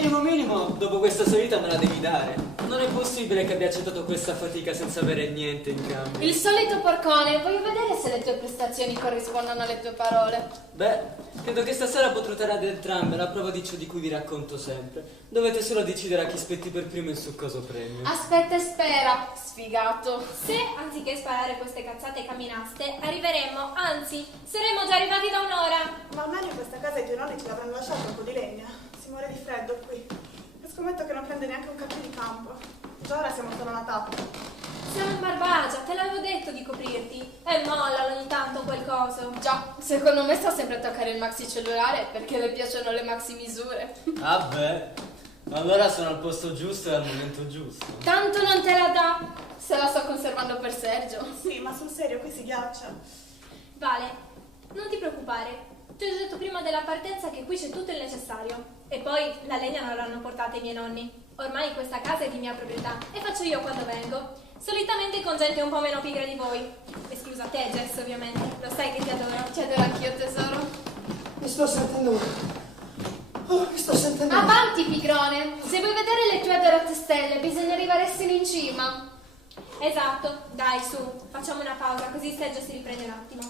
Minimo, dopo questa salita me la devi dare. Non è possibile che abbia accettato questa fatica senza avere niente in cambio. Il solito porcone, voglio vedere se le tue prestazioni corrispondono alle tue parole. Beh, credo che stasera potrò trarre ad entrambe la prova di ciò di cui vi racconto sempre. Dovete solo decidere a chi spetti per primo il succoso premio. Aspetta e spera, sfigato. Se anziché sparare queste cazzate camminaste, arriveremmo, anzi, saremmo già arrivati da un'ora. Ma almeno in questa casa i tuoi nonni ce l'avranno lasciato un po' di legna. Si muore di freddo qui. E scommetto che non prende neanche un cappio di campo. Già ora siamo solo una tappa. Siamo in Barbagia, te l'avevo detto di coprirti. E mollalo ogni tanto quel coso. Già, secondo me sta sempre a toccare il maxi cellulare perché le piacciono le maxi misure. Ah beh, allora sono al posto giusto e al momento giusto. Tanto non te la dà, se la sto conservando per Sergio. Sì, ma sul serio qui si ghiaccia. Vale, non ti preoccupare. Ti ho detto prima della partenza che qui c'è tutto il necessario. E poi la legna non l'hanno portata i miei nonni. Ormai questa casa è di mia proprietà e faccio io quando vengo. Solitamente con gente un po' meno pigra di voi. Esclusa te, Jess, ovviamente. Lo sai che ti adoro. Ti adoro anch'io, tesoro. Mi sto sentendo... Oh, mi sto sentendo... Avanti, pigrone. Se vuoi vedere le tue adorate stelle, bisogna arrivare sino in cima. Esatto, dai, su, facciamo una pausa così Sergio si riprende un attimo.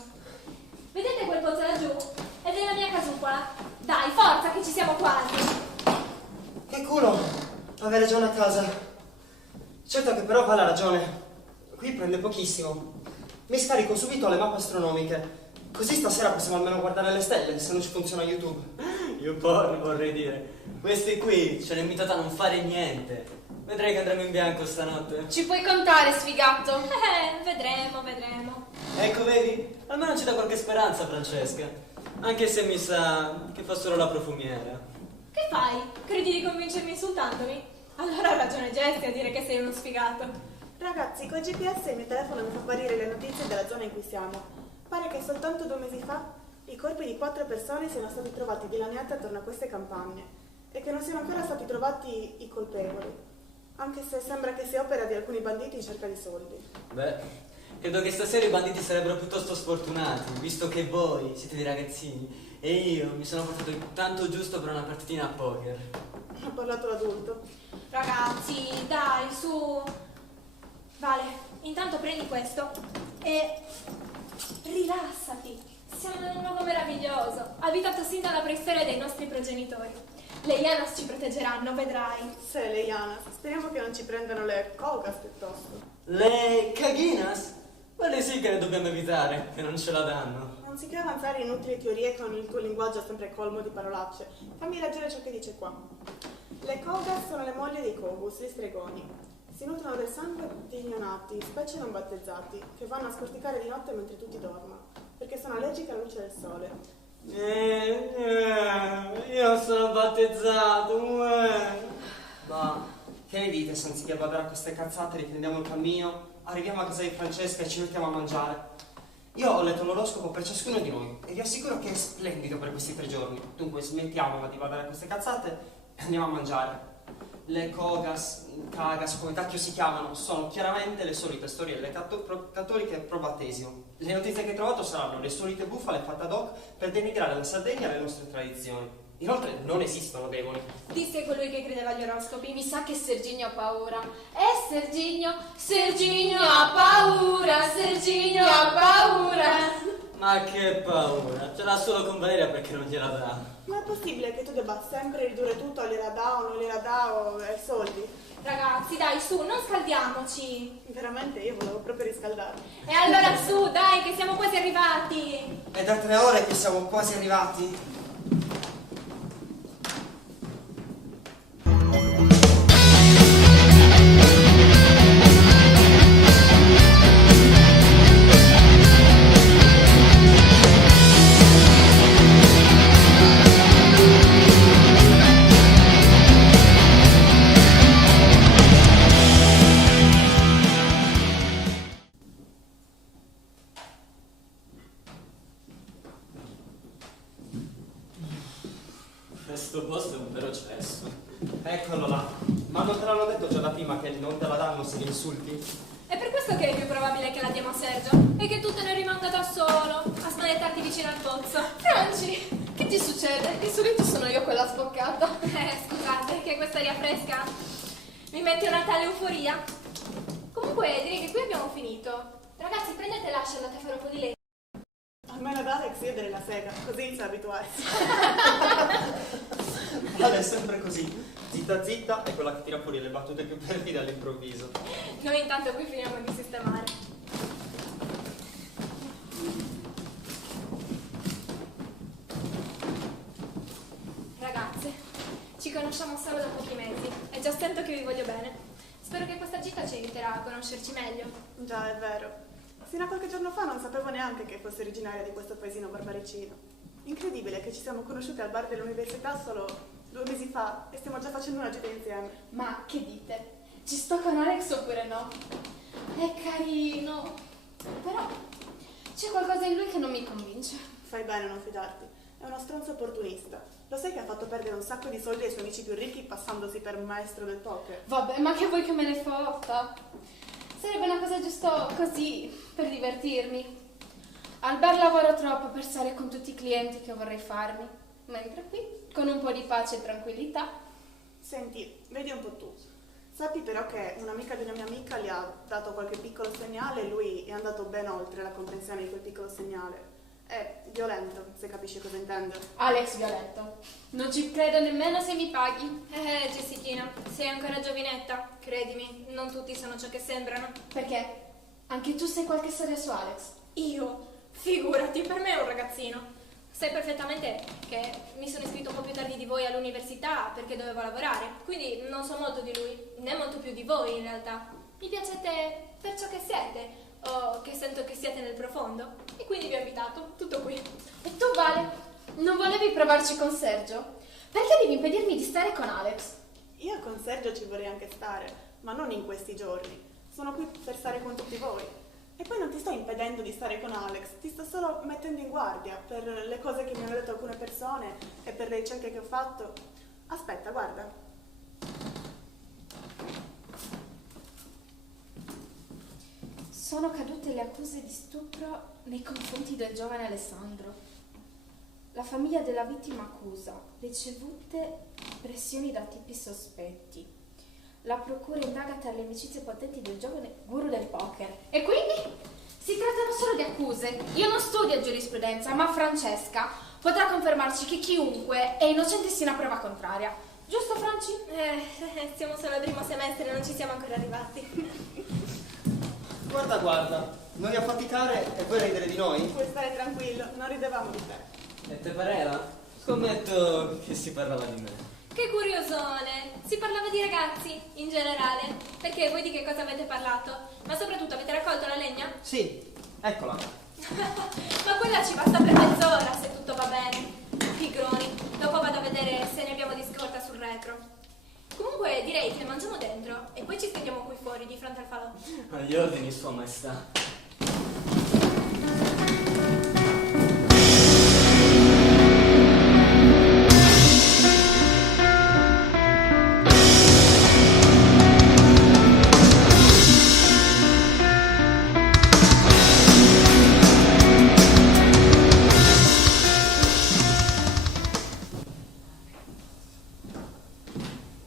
Vedete quel pozzo laggiù? È della mia casupola. Dai, forza che ci siamo quasi. Che culo avere già una casa. Certo che però vale ragione. Qui prende pochissimo. Mi scarico subito le mappe astronomiche. Così stasera possiamo almeno guardare le stelle, se non ci funziona YouTube. YouPorn vorrei dire. Questi qui ci hanno invitato a non fare niente. Vedrei che andremo in bianco stanotte. Ci puoi contare, sfigato. Vedremo. Ecco, vedi? Almeno ci dà qualche speranza, Francesca. Anche se mi sa che fa solo la profumiera. Che fai? Credi di convincermi insultandomi? Allora ha ragione Jessie a dire che sei uno sfigato. Ragazzi, col GPS il mio telefono mi fa apparire le notizie della zona in cui siamo. Pare che soltanto 2 mesi fa i corpi di 4 persone siano stati trovati dilaniati attorno a queste campagne e che non siano ancora stati trovati i colpevoli, anche se sembra che sia opera di alcuni banditi in cerca di soldi. Beh, credo che stasera i banditi sarebbero piuttosto sfortunati, visto che voi siete dei ragazzini e io mi sono portato il tanto giusto per una partitina a poker. Ha parlato l'adulto. Ragazzi, dai, su. Vale, intanto prendi questo e rilassati. Siamo in un luogo meraviglioso, abitato sin dalla preistoria dei nostri progenitori. Le Ianas ci proteggeranno, vedrai. Se le Ianas, speriamo che non ci prendano le Kogas piuttosto. Le Kaginas? Quelle sì che ne dobbiamo evitare, che non ce la danno. Anziché avanzare inutili teorie con il tuo linguaggio sempre colmo di parolacce, fammi leggere ciò che dice qua. Le Kogas sono le mogli dei Kogus, gli stregoni. Si nutrono del sangue di neonati, specie non battezzati, che vanno a scorticare di notte mentre tutti dormono, perché sono allergiche alla luce del sole. Io sono battezzato. Ma che ne dite se anziché badare a queste cazzate riprendiamo il cammino, arriviamo a casa di Francesca e ci mettiamo a mangiare? Io ho letto l'oroscopo per ciascuno di noi e vi assicuro che è splendido per questi 3 giorni. Dunque smettiamola di badare a queste cazzate e andiamo a mangiare. Le Kogas, Kagas, come cacchio si chiamano, sono chiaramente le solite storielle cattoliche pro battesimo. Le notizie che hai trovato saranno le solite bufale fatte ad hoc per denigrare la Sardegna e le nostre tradizioni. Inoltre non esistono demoni. Disse colui che credeva agli oroscopi. Mi sa che Serginio ha paura. Serginio ha paura, Serginio ha paura. Ma che paura, ce l'ha solo con Valeria perché non gliela dà. Ma è possibile che tu debba sempre ridurre tutto all'era da o non l'era da o ai soldi? Ragazzi, dai, su, non scaldiamoci. Veramente io volevo proprio riscaldarmi. E allora su, dai, che siamo quasi arrivati. È da 3 ore che siamo quasi arrivati. Questo posto è un vero cesso. Eccolo là. Ma non te l'hanno detto già da prima che non te la danno se li insulti? È per questo che è più probabile che la diamo a Sergio e che tu te ne rimanga da solo a smanettarti vicino al pozzo. Franci, che ti succede? Di solito sono io quella sboccata. Scusate, Mi mette una tale euforia. Comunque direi che qui abbiamo finito. Ragazzi, prendete l'ascia e andate a fare un po' di legno. Almeno ad Alex io darei la sega, così inizia ad abituarsi. Ale è sempre così, zitta zitta è quella che tira fuori le battute più perfide all'improvviso. Noi intanto qui finiamo di sistemare. Ragazze, ci conosciamo solo da pochi mesi e già sento che vi voglio bene. Spero che questa gita ci aiuterà a conoscerci meglio. Già, è vero. Fino a qualche giorno fa non sapevo neanche che fosse originaria di questo paesino barbaricino. Incredibile che ci siamo conosciuti al bar dell'università solo 2 mesi fa e stiamo già facendo una gita insieme. Ma che dite? Ci sto con Alex oppure no? È carino. Però c'è qualcosa in lui che non mi convince. Fai bene a non fidarti. È uno stronzo opportunista. Lo sai che ha fatto perdere un sacco di soldi ai suoi amici più ricchi passandosi per un maestro del poker? Vabbè, ma che vuoi che me ne fotta? Sarebbe una cosa giusto così, per divertirmi. Al bar lavoro troppo per stare con tutti i clienti che vorrei farmi, mentre qui, con un po' di pace e tranquillità. Senti, vedi un po' tu. Sappi però che un'amica di una mia amica gli ha dato qualche piccolo segnale e lui è andato ben oltre la comprensione di quel piccolo segnale. È violento, se capisci cosa intendo. Alex violento. Non ci credo nemmeno se mi paghi. Jessichina, sei ancora giovinetta. Credimi, non tutti sono ciò che sembrano. Perché? Anche tu sai qualche storia su Alex? Io? Figurati, per me è un ragazzino. Sai perfettamente che mi sono iscritto un po' più tardi di voi all'università perché dovevo lavorare, quindi non so molto di lui, né molto più di voi in realtà. Mi piacete per ciò che siete, o che sento che siete nel profondo, e quindi vi ho invitato, tutto qui. E tu, Vale? Non volevi provarci con Sergio? Perché devi impedirmi di stare con Alex? Io con Sergio ci vorrei anche stare, ma non in questi giorni. Sono qui per stare con tutti voi. E poi non ti sto impedendo di stare con Alex, ti sto solo mettendo in guardia per le cose che mi hanno detto alcune persone e per le ricerche che ho fatto. Aspetta, guarda. Sono cadute le accuse di stupro nei confronti del giovane Alessandro. La famiglia della vittima accusa ricevute pressioni da tipi sospetti. La procura indaga tra le amicizie potenti del giovane guru del poker. E quindi? Si trattano solo di accuse. Io non studio giurisprudenza, ma Francesca potrà confermarci che chiunque è innocente sia una prova contraria. Giusto, Franci? Siamo solo al primo semestre, non ci siamo ancora arrivati. Guarda, guarda, noi a faticare e voi ridere di noi? Puoi stare tranquillo, non ridevamo di te. E te pareva? Scommetto che si parlava di me. Che curiosone! Si parlava di ragazzi, in generale. Perché voi di che cosa avete parlato? Ma soprattutto avete raccolto la legna? Sì, eccola. Ma quella ci basta per mezz'ora, se tutto va bene. Pigroni, dopo vado a vedere se ne abbiamo di scorta sul retro. Comunque direi che mangiamo dentro e poi ci stendiamo qui fuori di fronte al falò. Agli ordini, sua maestà.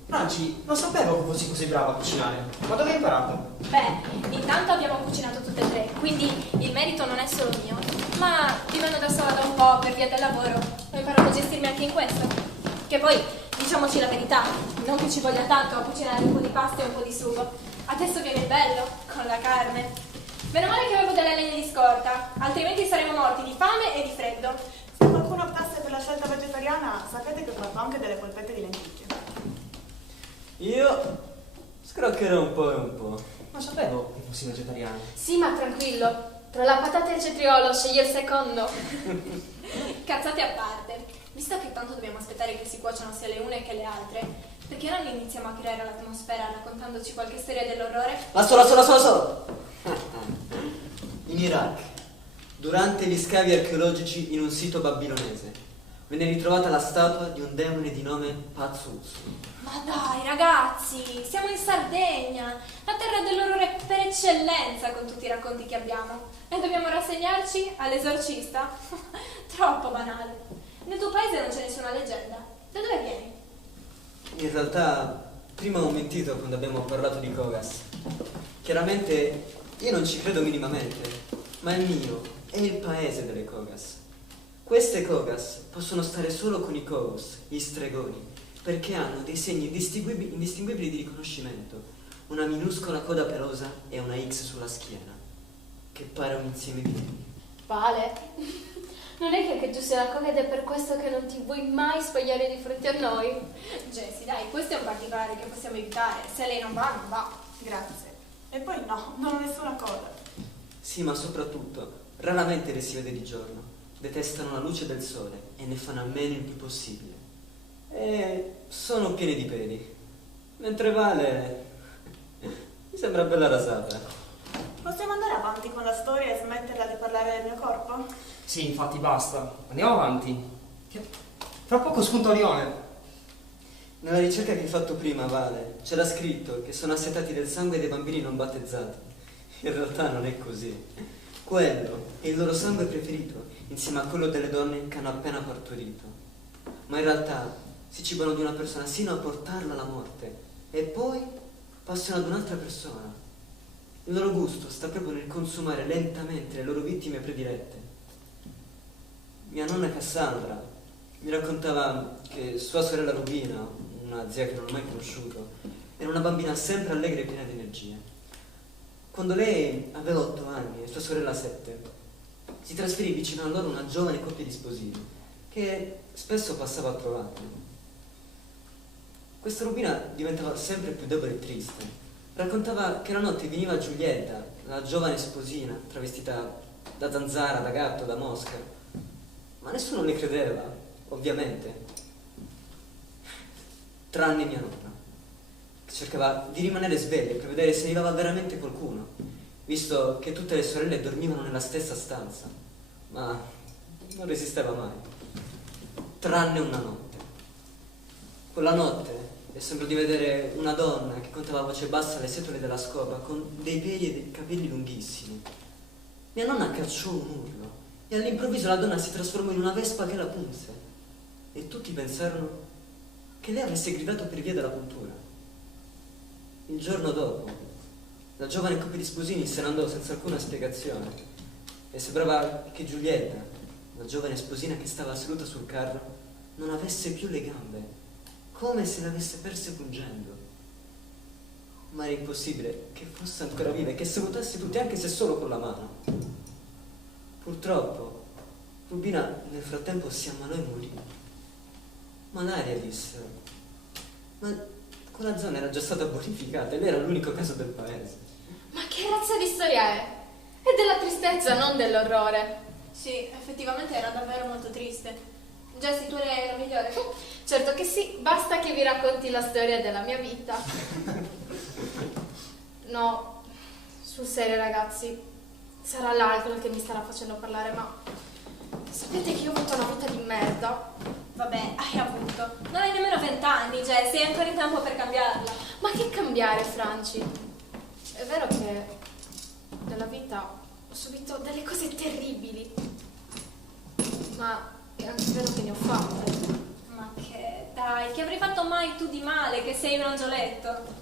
Franci, non sapevo che fossi così brava a cucinare. Ma dove hai imparato? Beh, intanto abbiamo cucinato tutte e tre, quindi il merito non è solo mio. Ma vivendo da sola da un po' per via del lavoro, ho imparato a gestirmi anche in questo. Che poi, diciamoci la verità, non che ci voglia tanto a cucinare un po' di pasta e un po' di sugo. Adesso viene il bello, con la carne. Meno male che avevo delle legna di scorta, altrimenti saremmo morti di fame e di freddo. Se qualcuno optasse per la scelta vegetariana, sapete che ho fatto anche delle polpette di lenticchie. Io scroccherò un po' e un po'. Non sapevo che fossi vegetariano. Sì, ma tranquillo. Tra la patata e il cetriolo, scegli il secondo. Cazzate a parte, visto che tanto dobbiamo aspettare che si cuociano sia le une che le altre, perché non iniziamo a creare l'atmosfera raccontandoci qualche storia dell'orrore? Ma solo! In Iraq, durante gli scavi archeologici in un sito babilonese, venne ritrovata la statua di un demone di nome Pazuzu. Ma dai ragazzi, siamo in Sardegna, la terra dell'orrore per eccellenza con tutti i racconti che abbiamo. E dobbiamo rassegnarci all'esorcista? Troppo banale. Nel tuo paese non c'è nessuna leggenda. Da dove vieni? In realtà prima ho mentito quando abbiamo parlato di Kogas. Chiaramente io non ci credo minimamente, ma il mio è il paese delle Kogas. Queste Kogas possono stare solo con i Kogos, gli stregoni, perché hanno dei segni indistinguibili di riconoscimento, una minuscola coda pelosa e una X sulla schiena, che pare un insieme di legni. Vale, non è che tu sia la Koga ed è per questo che non ti vuoi mai spogliare di fronte a noi? Jessie, dai, questo è un particolare che possiamo evitare. Se lei non va, non va. Grazie. E poi no, non ho nessuna coda. Sì, ma soprattutto, raramente le si vede di giorno. Detestano la luce del sole e ne fanno almeno il più possibile. E sono pieni di peli. Mentre Vale mi sembra bella rasata. Possiamo andare avanti con la storia e smetterla di parlare del mio corpo? Sì, infatti basta. Andiamo avanti. Fra poco spunta Orione. Nella ricerca che hai fatto prima, Vale, c'era scritto che sono assetati del sangue dei bambini non battezzati. In realtà non è così. Quello è il loro sangue preferito, insieme a quello delle donne che hanno appena partorito. Ma in realtà si cibano di una persona sino a portarla alla morte e poi passano ad un'altra persona. Il loro gusto sta proprio nel consumare lentamente le loro vittime predilette. Mia nonna Cassandra mi raccontava che sua sorella Rubina, una zia che non ho mai conosciuto, era una bambina sempre allegra e piena di energia. Quando lei aveva 8 anni e sua sorella 7, si trasferì vicino a loro una giovane coppia di sposini che spesso passava a trovarli. Questa Rubina diventava sempre più debole e triste. Raccontava che la notte veniva Giulietta, la giovane sposina, travestita da zanzara, da gatto, da mosca. Ma nessuno le credeva, ovviamente. Tranne mia nonna, che cercava di rimanere sveglia per vedere se arrivava veramente qualcuno, visto che tutte le sorelle dormivano nella stessa stanza. Ma non resisteva mai. Tranne una notte. Quella notte le sembrò di vedere una donna che contava a voce bassa le setole della scopa con dei peli e dei capelli lunghissimi. Mia nonna cacciò un urlo e all'improvviso la donna si trasformò in una vespa che la punse e tutti pensarono che lei avesse gridato per via della puntura. Il giorno dopo la giovane coppia di sposini se ne andò senza alcuna spiegazione e sembrava che Giulietta, la giovane sposina che stava seduta sul carro, non avesse più le gambe, come se le avesse perse fuggendo. Ma era impossibile che fosse ancora viva e che salutasse tutti, anche se solo con la mano. Purtroppo Rubina nel frattempo si ammalò e morì. Malaria, dissero. Ma quella zona era già stata bonificata e lei era l'unico caso del paese. Ma che razza di storia è? È della tristezza, non dell'orrore. Sì, effettivamente era davvero molto triste. Jessie, tu eri la migliore. Certo che sì, basta che vi racconti la storia della mia vita. No, sul serio ragazzi, sarà l'alcol che mi starà facendo parlare, ma sapete che io ho avuto una vita di merda? Vabbè, hai avuto. Non hai nemmeno 20 anni, Jessie, hai ancora in tempo per cambiarla. Ma che cambiare, Franci? È vero che nella vita ho subito delle cose terribili, ma è anche vero che ne ho fatte. Ma che, dai, che avrei fatto mai tu di male, che sei un angioletto?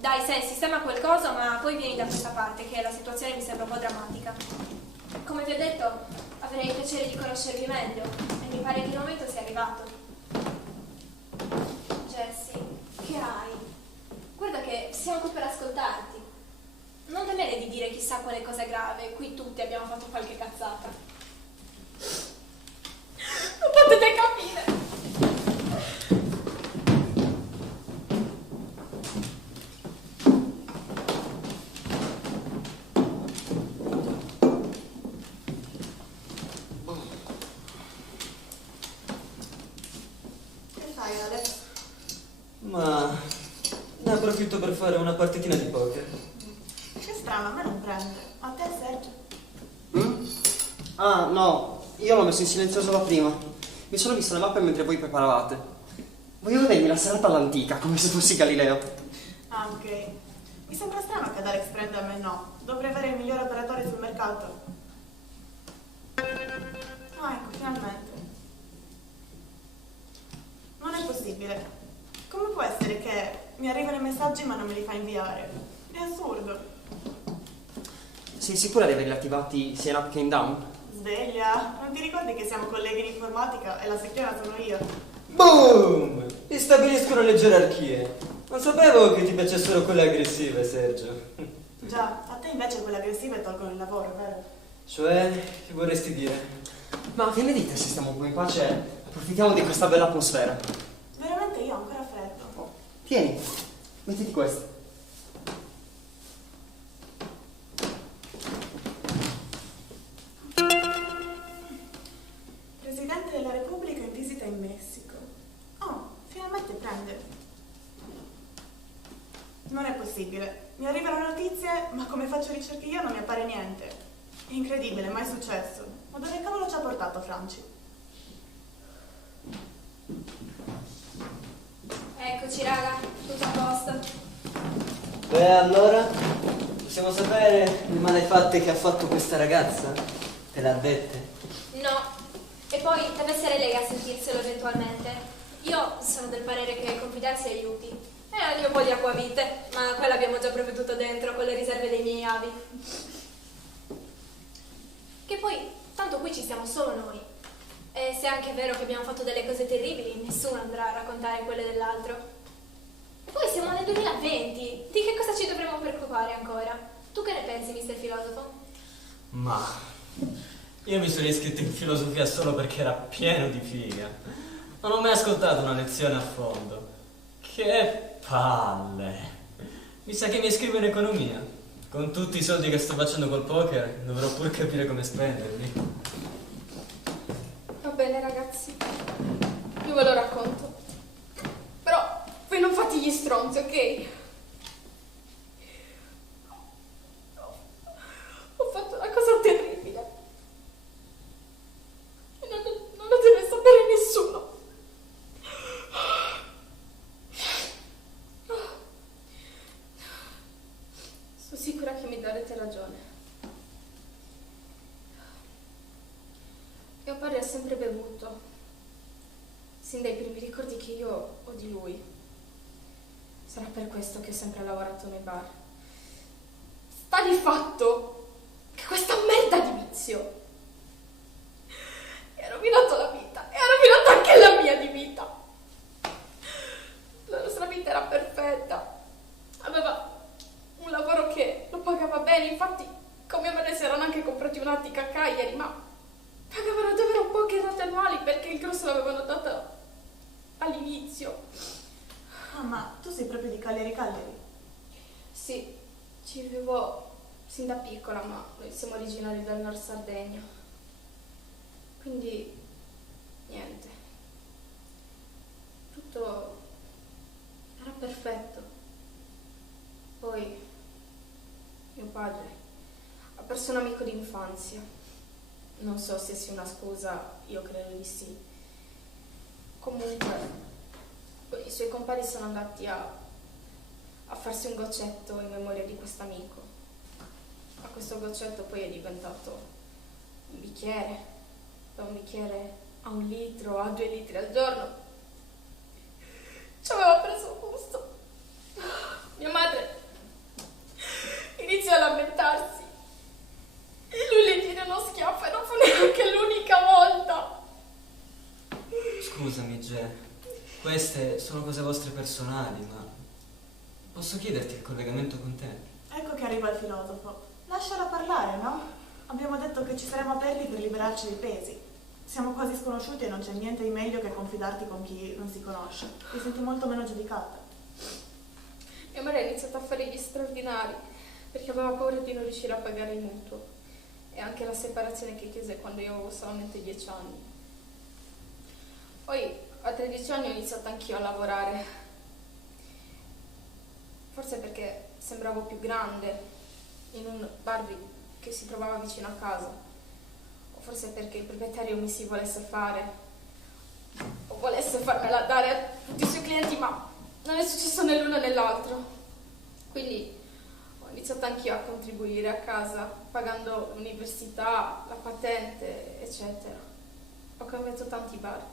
Dai, sei, sistema qualcosa, ma poi vieni da questa parte, che la situazione mi sembra un po' drammatica. Come vi ho detto, avrei il piacere di conoscervi meglio, e mi pare che il momento sia arrivato. Jessie, che hai? Guarda che siamo qui per ascoltarti. Non temere di dire chissà quale cosa grave, qui tutti abbiamo fatto qualche cazzata. Non potete capire! Che fai, Alex? Ma ne approfitto per fare una partitina di poker. Che strano, a me non prende. A te, Sergio? Ah, no, io l'ho messo in silenzioso da prima. Mi sono visto le mappe mentre voi preparavate. Voglio vedermi la serata all'antica, come se fossi Galileo. Ah, ok. Mi sembra strano che ad Alex prenda e a me no. Dovrei avere il migliore operatore sul mercato. Ah, ecco, finalmente. Non è possibile. Come può essere messaggi ma non me li fa inviare. È assurdo. Sei sicura di averli attivati sia in up che in down? Sveglia, non ti ricordi che siamo colleghi in informatica e la secchiona sono io? Boom! Si stabiliscono le gerarchie. Non sapevo che ti piacessero quelle aggressive, Sergio. Già, a te invece quelle aggressive tolgono il lavoro, vero? Cioè, che vorresti dire? Ma che ne dite se stiamo un po' in pace e approfittiamo di questa bella atmosfera? Veramente io ho ancora freddo. Oh, tieni, mettiti questo. Presidente della Repubblica in visita in Messico. Oh, finalmente prende. Non è possibile. Mi arrivano notizie, ma come faccio ricerche io non mi appare niente. È incredibile, mai successo. Ma dove cavolo ci ha portato Franci? Eccoci raga, tutto a posto. Beh, allora, possiamo sapere le malefatte che ha fatto questa ragazza? Te l'ha dette? No, e poi deve essere lei a sentirselo eventualmente. Io sono del parere che confidarsi aiuti. Io un po' di acquavite, ma quella abbiamo già provveduto dentro con le riserve dei miei avi. Che poi, tanto qui ci siamo solo noi. E se è anche vero che abbiamo fatto delle cose terribili, nessuno andrà a raccontare quelle dell'altro. E poi siamo nel 2020, di che cosa ci dovremmo preoccupare ancora? Tu che ne pensi, mister filosofo? Ma io mi sono iscritto in filosofia solo perché era pieno di figa. Non ho mai ascoltato una lezione a fondo. Che palle! Mi sa che mi iscrivo in economia. Con tutti i soldi che sto facendo col poker dovrò pur capire come spenderli. Va bene ragazzi, io ve lo racconto. Però voi non fate gli stronzi, ok? Ho fatto una cosa terribile. E non lo deve sapere nessuno. Sono sicura che mi darete ragione. Mio padre ha sempre bevuto, sin dai primi ricordi che io ho di lui. Sarà per questo che ho sempre lavorato nei bar. Sta di fatto che questa merda di vizio mi ha rovinato la vita e ha rovinato anche la mia di vita. La nostra vita era perfetta, aveva un lavoro che lo pagava bene, infatti con mia madre si erano anche comprati un'attica a Cagliari, ma pagavano davvero poche rate annuali perché il grosso l'avevano data all'inizio. Ah, ma tu sei proprio di Cagliari Cagliari? Sì, ci vivevo sin da piccola, ma noi siamo originari del Nord Sardegna. Quindi, niente. Tutto era perfetto. Poi, mio padre ha perso un amico d'infanzia. Non so se sia una scusa, io credo di sì. Comunque, i suoi compari sono andati a farsi un goccetto in memoria di quest'amico. Ma questo goccetto poi è diventato un bicchiere, da un bicchiere a 1 litro, a 2 litri al giorno. Ci aveva preso gusto. Mia madre iniziò a lamentarsi. E lui le diede uno schiaffo e non fu neanche l'unica volta. Scusami, Ge, queste sono cose vostre personali, ma posso chiederti il collegamento con te? Ecco che arriva il filosofo. Lasciala parlare, no? Abbiamo detto che ci saremo aperti per liberarci dei pesi. Siamo quasi sconosciuti e non c'è niente di meglio che confidarti con chi non si conosce. Ti senti molto meno giudicata. Mia madre ha iniziato a fare gli straordinari perché aveva paura di non riuscire a pagare il mutuo e anche la separazione che chiese quando io avevo solamente 10 anni. Poi a 13 anni ho iniziato anch'io a lavorare, forse perché sembravo più grande in un bar che si trovava vicino a casa, o forse perché il proprietario mi si volesse fare o volesse farmela dare a tutti i suoi clienti, ma non è successo né l'uno né l'altro. Quindi ho iniziato anch'io a contribuire a casa, pagando l'università, la patente, eccetera. Ho cambiato tanti bar.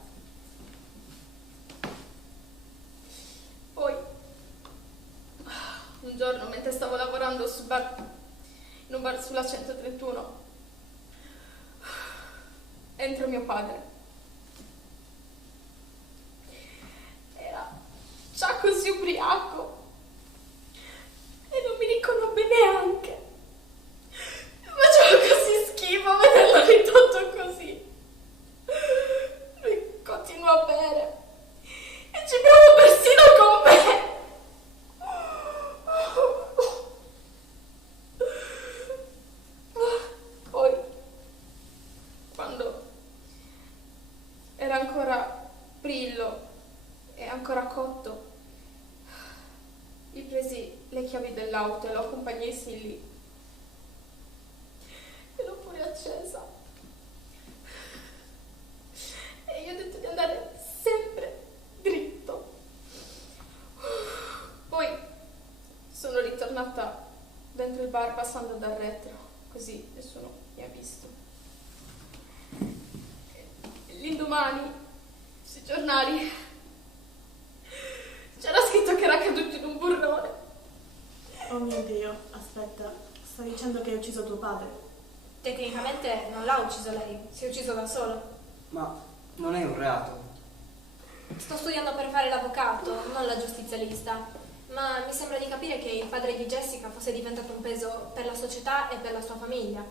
Poi giorno, mentre stavo lavorando in un bar sulla 131, entra mio padre. Era già così ubriaco e non mi riconobbe neanche. Faceva così schifo vederlo ridotto così. Lui continua a bere e ci prova persino con me. Poi, quando era ancora brillo e ancora cotto, gli presi le chiavi dell'auto e lo accompagnai sin lì. E l'ho pure accesa. E io ho detto di andare sempre dritto. Poi sono ritornata dentro il bar passando dal retro, così nessuno mi ha visto. L'indomani, sui giornali, c'era scritto che era caduto in un burrone. Oh mio Dio, aspetta, sta dicendo che hai ucciso tuo padre? Tecnicamente non l'ha ucciso lei, si è ucciso da solo. Ma non è un reato. Sto studiando per fare l'avvocato, non la giustizialista, ma mi sembra di capire che il padre di Jessica fosse diventato un peso per la società e per la sua famiglia.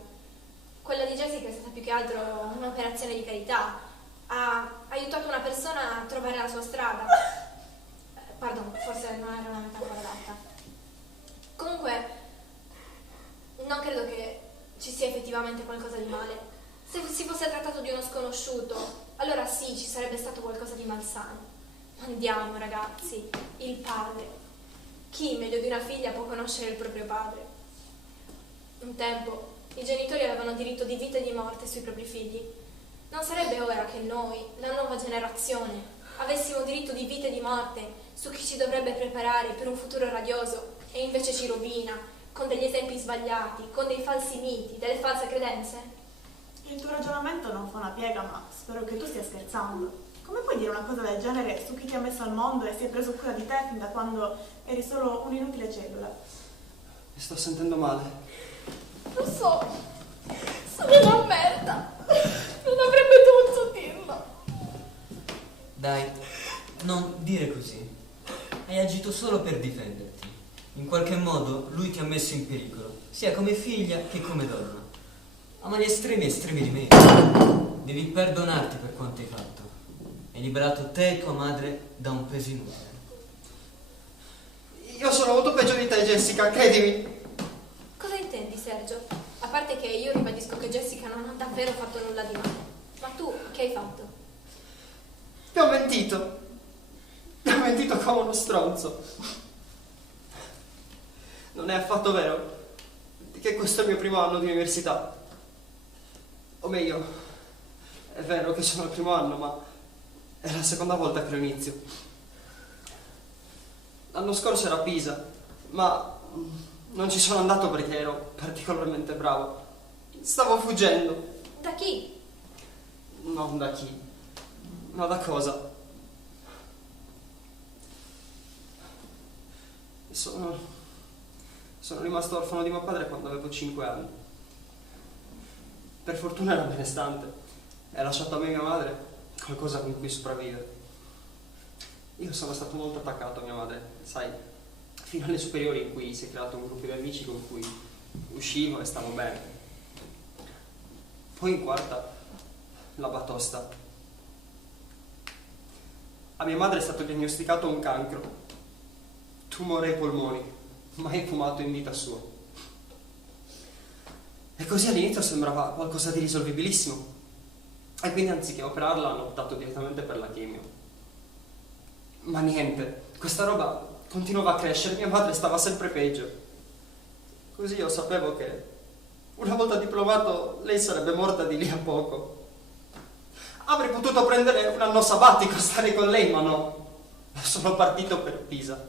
Quella di Jessica è stata più che altro un'operazione di carità. Ha aiutato una persona a trovare la sua strada. Pardon, forse non era una metafora adatta. Comunque, non credo che ci sia effettivamente qualcosa di male. Se si fosse trattato di uno sconosciuto, allora sì, ci sarebbe stato qualcosa di malsano. Andiamo, ragazzi, il padre. Chi meglio di una figlia può conoscere il proprio padre? Un tempo i genitori avevano diritto di vita e di morte sui propri figli. Non sarebbe ora che noi, la nuova generazione, avessimo diritto di vita e di morte su chi ci dovrebbe preparare per un futuro radioso e invece ci rovina con degli esempi sbagliati, con dei falsi miti, delle false credenze? Il tuo ragionamento non fa una piega, ma spero che tu stia scherzando. Come puoi dire una cosa del genere su chi ti ha messo al mondo e si è preso cura di te fin da quando eri solo un'inutile cellula? Mi sto sentendo male. Lo so, sono una merda. Non avrebbe dovuto dirlo. Dai, non dire così. Hai agito solo per difenderti. In qualche modo lui ti ha messo in pericolo, sia come figlia che come donna. Ma gli estremi di me. Devi perdonarti per quanto hai fatto. Hai liberato te e tua madre da un peso inutile. Io sono molto peggio di te, Jessica, credimi. Cosa intendi, Sergio? A parte che io ribadisco che Jessica non ha davvero fatto nulla di male. Ma tu che hai fatto? Ti ho mentito. Ti ho mentito come uno stronzo. Non è affatto vero che questo è il mio primo anno di università. O meglio, è vero che sono al primo anno, ma è la seconda volta che lo inizio. L'anno scorso era a Pisa, ma non ci sono andato perché ero particolarmente bravo. Stavo fuggendo. Da chi? Non da chi, ma da cosa? Sono rimasto orfano di mio padre quando avevo 5 anni. Per fortuna era benestante e ha lasciato a me e mia madre qualcosa con cui sopravvivere. Io sono stato molto attaccato a mia madre, sai, fino alle superiori in cui si è creato un gruppo di amici con cui uscivo e stavo bene. Poi in quarta, la batosta. A mia madre è stato diagnosticato un cancro, tumore ai polmoni, mai fumato in vita sua. E così all'inizio sembrava qualcosa di risolvibilissimo. E quindi anziché operarla hanno optato direttamente per la chemio. Ma niente, questa roba continuava a crescere, mia madre stava sempre peggio. Così io sapevo che una volta diplomato lei sarebbe morta di lì a poco. Avrei potuto prendere un anno sabbatico, stare con lei, ma no. Sono partito per Pisa.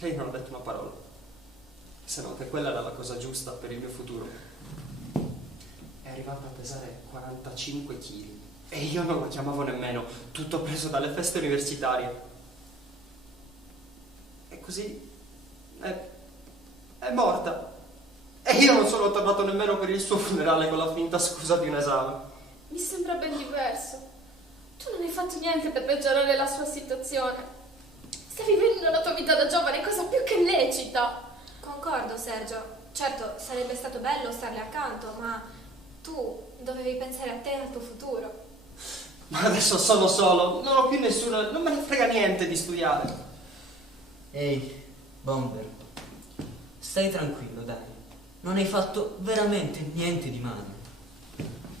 Lei non ha detto una parola, se no che quella era la cosa giusta per il mio futuro. È arrivata a pesare 45 kg e io non la chiamavo nemmeno, tutto preso dalle feste universitarie. così è morta. E io non sono tornato nemmeno per il suo funerale con la finta scusa di un esame. Mi sembra ben diverso. Tu non hai fatto niente per peggiorare la sua situazione. Stai vivendo la tua vita da giovane, cosa più che lecita. Concordo, Sergio. Certo, sarebbe stato bello starle accanto, ma tu dovevi pensare a te e al tuo futuro. Ma adesso sono solo, non ho più nessuno, non me ne frega niente di studiare. Ehi, Bomber, stai tranquillo, dai. Non hai fatto veramente niente di male.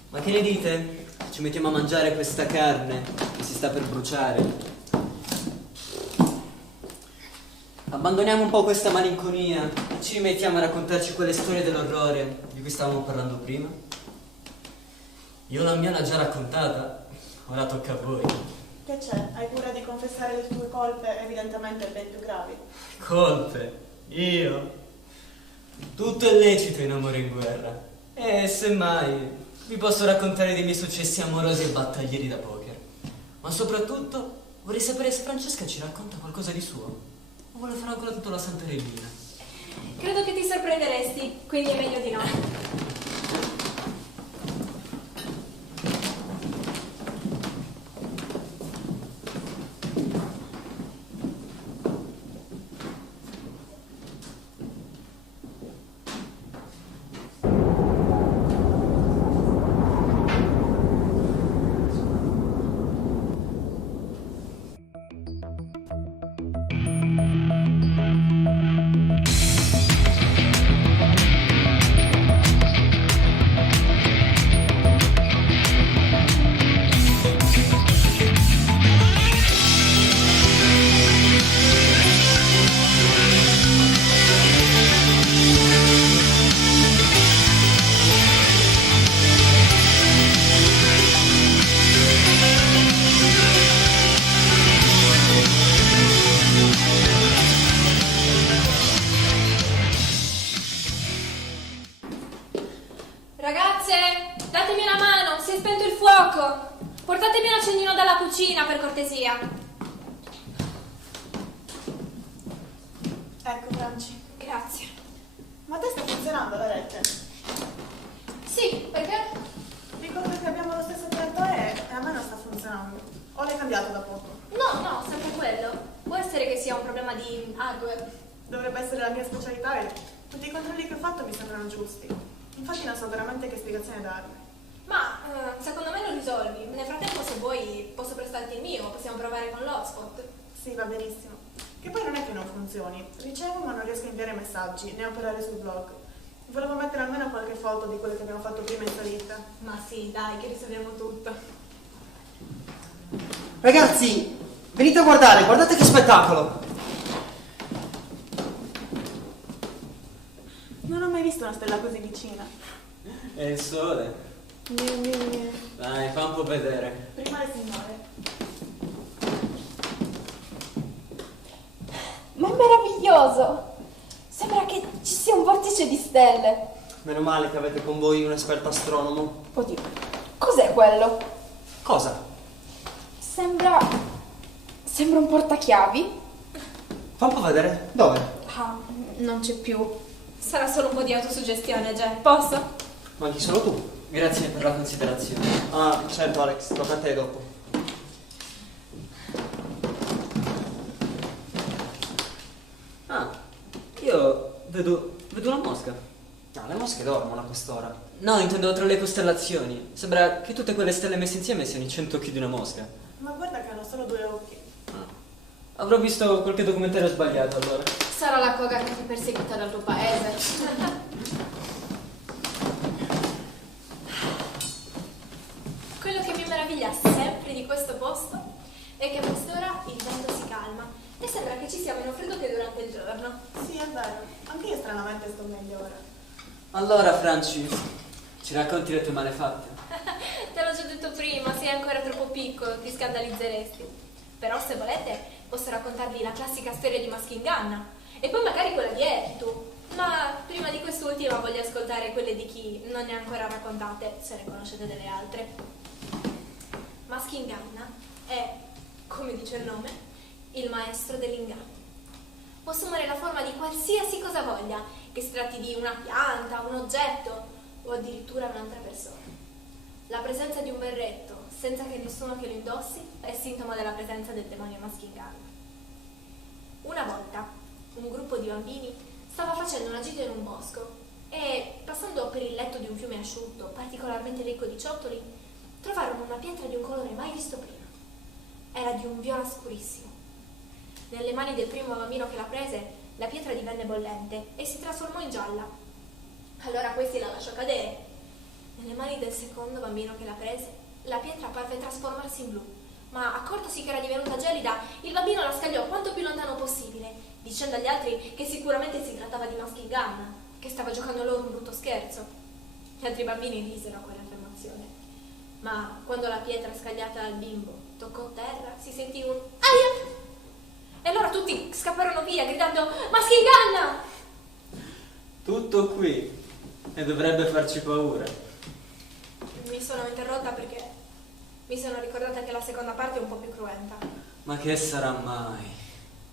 Ma che ne dite? Ci mettiamo a mangiare questa carne che si sta per bruciare. Abbandoniamo un po' questa malinconia e ci rimettiamo a raccontarci quelle storie dell'orrore di cui stavamo parlando prima. Io la mia l'ho già raccontata, ora tocca a voi. Che c'è? Hai cura di confessare le tue colpe, evidentemente ben più gravi. Colpe? Io? Tutto è lecito in amore e in guerra. E semmai vi posso raccontare dei miei successi amorosi e battaglieri da poker. Ma soprattutto vorrei sapere se Francesca ci racconta qualcosa di suo. O vuole fare ancora tutta la Santa Regina? Credo che ti sorprenderesti, quindi è meglio di no. Portatemi un accendino dalla cucina, per cortesia. Ecco, Franci. Grazie. Ma a te sta funzionando la rete? Sì, perché? Ricordo che abbiamo lo stesso operatore e a me non sta funzionando. O l'hai cambiato da poco? No, sempre quello. Può essere che sia un problema di hardware. Dovrebbe essere la mia specialità e tutti i controlli che ho fatto mi sembrano giusti. Infatti non so veramente che spiegazione darmi. Ma secondo me lo risolvi. Nel frattempo, se vuoi, posso prestarti il mio, possiamo provare con l'hotspot. Sì, va benissimo. Che poi non è che non funzioni. Ricevo ma non riesco a inviare messaggi, né a operare sul blog. Volevo mettere almeno qualche foto di quelle che abbiamo fatto prima in salita. Ma sì, dai, che risolviamo tutto. Ragazzi, venite a guardare, guardate che spettacolo! Non ho mai visto una stella così vicina. È il sole. Dai, fa un po' vedere. Prima le signore. Ma è meraviglioso! Sembra che ci sia un vortice di stelle. Meno male che avete con voi un esperto astronomo. Oddio, cos'è quello? Cosa? Sembra un portachiavi. Fa un po' vedere. Dove? Ah, non c'è più. Sarà solo un po' di autosuggestione, Jack. Posso? Manchi solo tu. Grazie per la considerazione. Ah, certo Alex, tocca a te dopo. Ah, io vedo una mosca. Ah, le mosche dormono a quest'ora. No, intendo tra le costellazioni. Sembra che tutte quelle stelle messe insieme siano i 100 occhi di una mosca. Ma guarda che hanno solo 2 occhi. Ah. Avrò visto qualche documentario sbagliato allora. Sarà la coga che ti perseguita dal tuo paese. Quello che mi meraviglia sempre di questo posto è che a quest'ora il vento si calma e sembra che ci sia meno freddo che durante il giorno. Sì, è vero. Anche io stranamente sto meglio ora. Allora, Franci, ci racconti le tue malefatte? Te l'ho già detto prima, sei ancora troppo piccolo, ti scandalizzeresti. Però se volete posso raccontarvi la classica storia di Maskinganna e poi magari quella di Eritu. Ma prima di quest'ultima voglio ascoltare quelle di chi non ne ha ancora raccontate, se ne conoscete delle altre. Maskinganna è, come dice il nome, il maestro dell'inganno. può assumere la forma di qualsiasi cosa voglia, che si tratti di una pianta, un oggetto o addirittura un'altra persona. La presenza di un berretto, senza che nessuno che lo indossi, è sintomo della presenza del demonio Maskingan. Una volta, un gruppo di bambini stava facendo una gita in un bosco e, passando per il letto di un fiume asciutto, particolarmente ricco di ciottoli, trovarono una pietra di un colore mai visto prima. Era di un viola scurissimo. Nelle mani del primo bambino che la prese, la pietra divenne bollente e si trasformò in gialla. Allora questi la lasciò cadere. Nelle mani del secondo bambino che la prese, la pietra parve trasformarsi in blu, ma accortosi che era divenuta gelida, il bambino la scagliò quanto più lontano possibile, dicendo agli altri che sicuramente si trattava di Maskingan, che stava giocando loro un brutto scherzo. Gli altri bambini risero a quell'affermazione, ma quando la pietra scagliata dal bimbo toccò terra si sentì un aia! E allora tutti scapparono via gridando Maskingan! Tutto qui, e dovrebbe farci paura. Mi sono interrotta perché mi sono ricordata che la seconda parte è un po' più cruenta. Ma che sarà mai?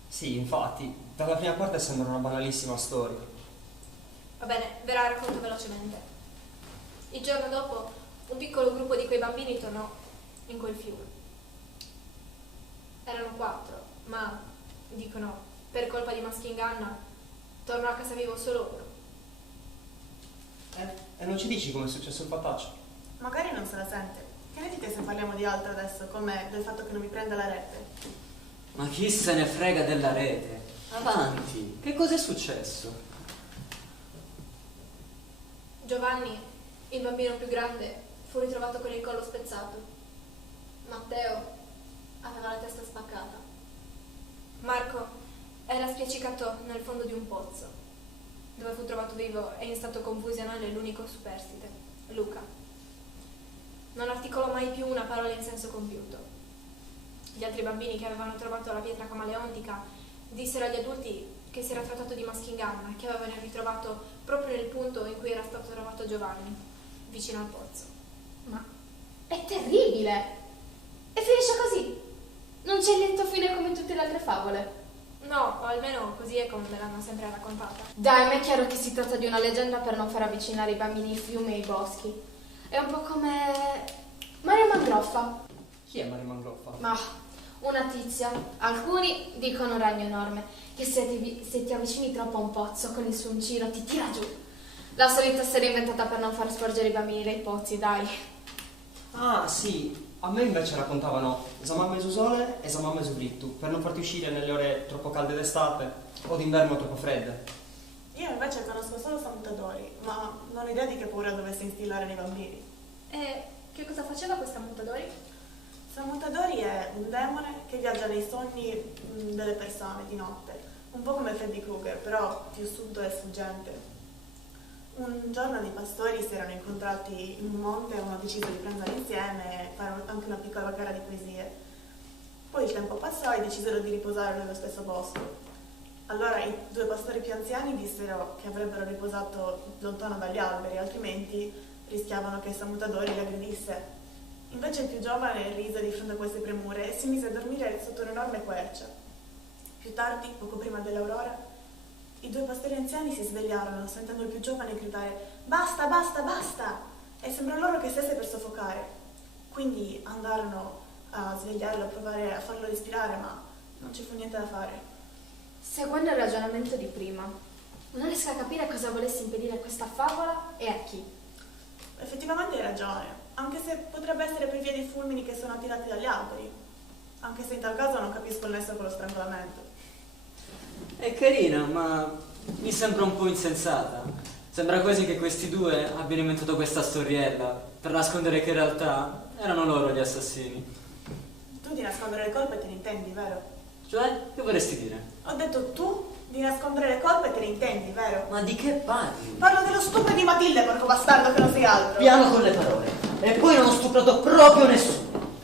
Sì, infatti, dalla prima parte sembra una banalissima storia. Va bene, ve la racconto velocemente. Il giorno dopo, un piccolo gruppo di quei bambini tornò in quel fiume. Erano 4, ma, dicono, per colpa di Maskingan, tornò a casa vivo solo uno. E non ci dici come è successo il pataccio? Magari non se la sente. Che ne dite se parliamo di altro adesso, come del fatto che non mi prenda la rete? Ma chi se ne frega della rete? Avanti, che cos'è successo? Giovanni, il bambino più grande, fu ritrovato con il collo spezzato. Matteo aveva la testa spaccata. Marco era spiaccicato nel fondo di un pozzo, dove fu trovato vivo e in stato confusionale l'unico superstite, Luca. Non articolò mai più una parola in senso compiuto. Gli altri bambini che avevano trovato la pietra camaleontica dissero agli adulti che si era trattato di Maskingan e che avevano ritrovato proprio nel punto in cui era stato trovato Giovanni, vicino al pozzo. Ma è terribile! E finisce così? Non c'è lieto fine come tutte le altre favole? No, o almeno così è come me l'hanno sempre raccontata. Dai, a me è chiaro che si tratta di una leggenda per non far avvicinare i bambini ai fiumi e ai boschi. È un po' come Mario Mangroffa. Chi è Mario Mangroffa? Ma una tizia. Alcuni dicono un ragno enorme, che se ti avvicini troppo a un pozzo con il suo uncino ti tira giù. La solita storia inventata per non far sporgere i bambini dai pozzi, dai. Ah, sì. A me invece raccontavano Zammamme Susole e Zammamme Suvrittu, per non farti uscire nelle ore troppo calde d'estate o d'inverno troppo fredde. Io invece conosco solo Samutadori, ma non ho idea di che paura dovesse instillare nei bambini. E che cosa faceva questa Mutadori? Samutadori è un demone che viaggia nei sogni delle persone di notte, un po' come Freddy Krueger, però più subito e sfuggente. Un giorno dei pastori si erano incontrati in un monte e hanno deciso di prendere insieme e fare anche una piccola gara di poesie. Poi il tempo passò e decisero di riposare nello stesso posto. Allora i 2 pastori più anziani dissero che avrebbero riposato lontano dagli alberi, altrimenti rischiavano che Samutadori li aggredisse. Invece il più giovane rise di fronte a queste premure e si mise a dormire sotto un'enorme quercia. Più tardi, poco prima dell'aurora, i 2 pastori anziani si svegliarono, sentendo il più giovane gridare «Basta, basta, basta!» e sembrò loro che stesse per soffocare. Quindi andarono a svegliarlo, a provare a farlo respirare, ma non ci fu niente da fare. Seguendo il ragionamento di prima, non riesco a capire cosa volesse impedire questa favola e a chi. Effettivamente hai ragione, anche se potrebbe essere per via dei fulmini che sono attirati dagli alberi. Anche se in tal caso non capisco il nesso con lo strangolamento. È carina, ma mi sembra un po' insensata. Sembra quasi che questi 2 abbiano inventato questa storiella per nascondere che in realtà erano loro gli assassini. Tu di nascondere le colpe te ne intendi, vero? Cioè, che vorresti dire? Ho detto tu di nascondere le colpe te ne intendi, vero? Ma di che parli? Parlo dello stupro di Matilde, porco bastardo, che non sei altro. Piano con le parole. E poi non ho stuprato proprio nessuno.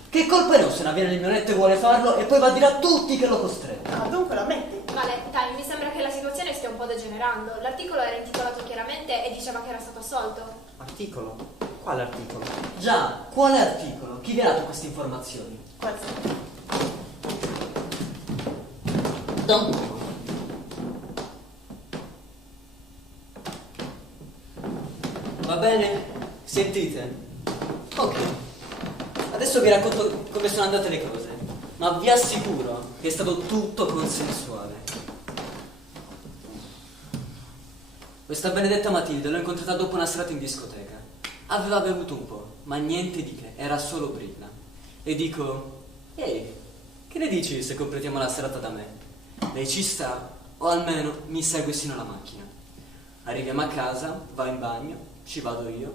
Che colpa è se ne viene il mio letto e vuole farlo e poi va a dire a tutti che l'ho costretto. Ah, dunque lo ammetti? Vale, dai, mi sembra che la situazione stia un po' degenerando. L'articolo era intitolato chiaramente e diceva che era stato assolto. Articolo? Quale articolo? Già, quale articolo? Chi vi ha dato queste informazioni? Questo. Da un poco. bene? Sentite? Ok. Adesso vi racconto come sono andate le cose, ma vi assicuro che è stato tutto consensuale. Questa benedetta Matilde l'ho incontrata dopo una serata in discoteca. Aveva bevuto un po', ma niente di che, era solo brilla. E dico, ehi, che ne dici se completiamo la serata da me? Lei ci sta, o almeno mi segue sino alla macchina. Arriviamo a casa, va in bagno, ci vado io,